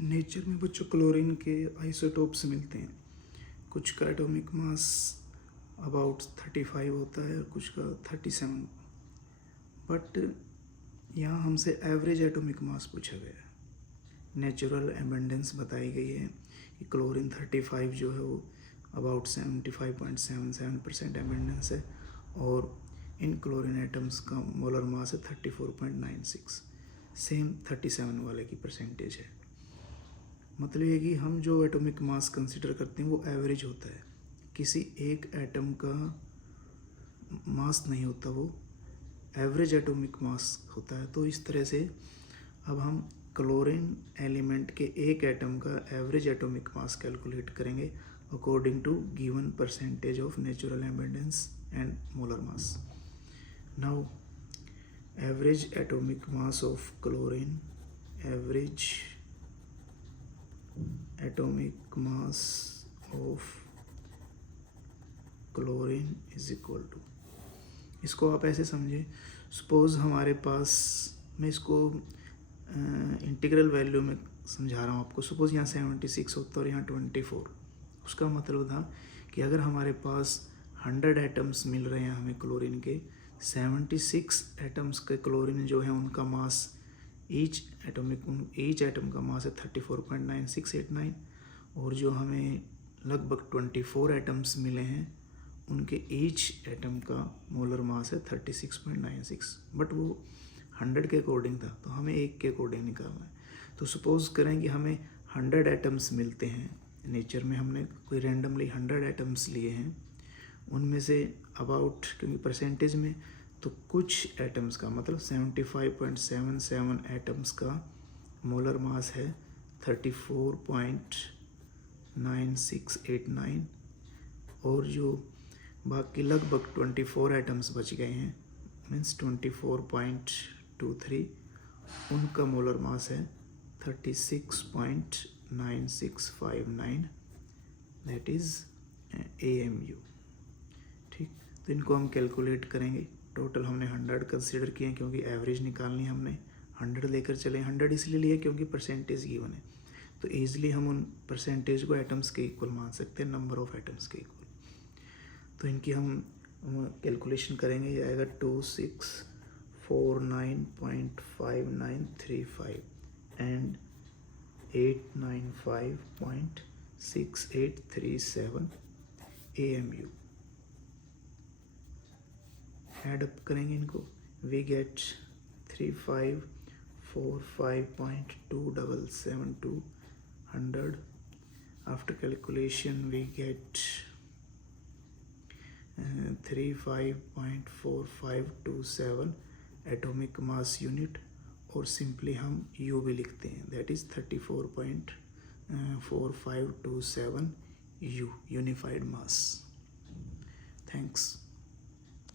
Nature में बच्चों chlorine के आइसोटोप्स मिलते हैं। कुछ का एटॉमिक मास अबाउट 35 होता है और कुछ का 37, बट यहाँ हमसे एवरेज एटॉमिक मास पूछा गया है। नेचुरल एबंडेंस बताई गई है कि क्लोरीन 35 जो है वो अबाउट 75.77% एबंडेंस है और इन क्लोरीन एटम्स का मोलर मास है 34.96, सेम 37 वाले की परसेंटेज है। मतलब ये कि हम जो एटॉमिक मास कंसिडर करते हैं वो एवरेज होता है, किसी एक एटम का मास नहीं होता, वो एवरेज एटॉमिक मास होता है। तो इस तरह से अब हम क्लोरीन एलिमेंट के एक एटम का एवरेज एटॉमिक मास कैलकुलेट करेंगे according to given percentage of natural abundance and molar mass. Now average atomic mass of chlorine, average atomic mass of chlorine is equal to, इसको आप ऐसे समझे, suppose हमारे पास, मैं इसको इंटीग्रल वैल्यू में समझा रहा हूँ आपको। सपोज यहाँ 76 होता और यहाँ 24, उसका मतलब था कि अगर हमारे पास 100 एटम्स मिल रहे हैं हमें क्लोरीन के, 76 एटम्स के क्लोरीन जो है उनका मास, ईच एटम का मास है 34.9689, और जो हमें लगभग 24 एटम्स मिले हैं उनके ईच एटम का मोलर मास है 36.96, बट वो 100 के अकॉर्डिंग था तो हमें एक के अकॉर्डिंग निकालना है। तो सपोज करें कि हमें 100 एटम्स मिलते हैं नेचर में, हमने कोई रैंडमली 100 एटम्स लिए हैं, उनमें से अबाउट, क्योंकि परसेंटेज में, तो कुछ एटम्स का मतलब 75.77 एटम्स का मोलर मास है 34.9689, और जो बाकी लगभग 24 एटम्स बच गए हैं, मीन्स 24.23, उनका मोलर मास है 36.9659, दैट इज़ AMU। ठीक, तो इनको हम कैलकुलेट करेंगे। टोटल हमने 100 कंसिडर किए क्योंकि एवरेज निकालनी हमने 100 लेकर चले। 100 इसलिए लिए क्योंकि परसेंटेज गिवन है, तो ईजिली हम उन परसेंटेज को एटम्स के इक्वल मान सकते हैं, नंबर ऑफ एटम्स के इक्वल। तो इनकी हम कैलकुलेशन करेंगे, ये आएगा 2649.5935 एंड 895.6837 AMU। ऐड अप करेंगे इनको, we get 3545.2772 100। After calculation we get 35.4527 atomic mass unit, और सिंपली हम U भी लिखते हैं, that is 34.4527 U unified mass. Thanks.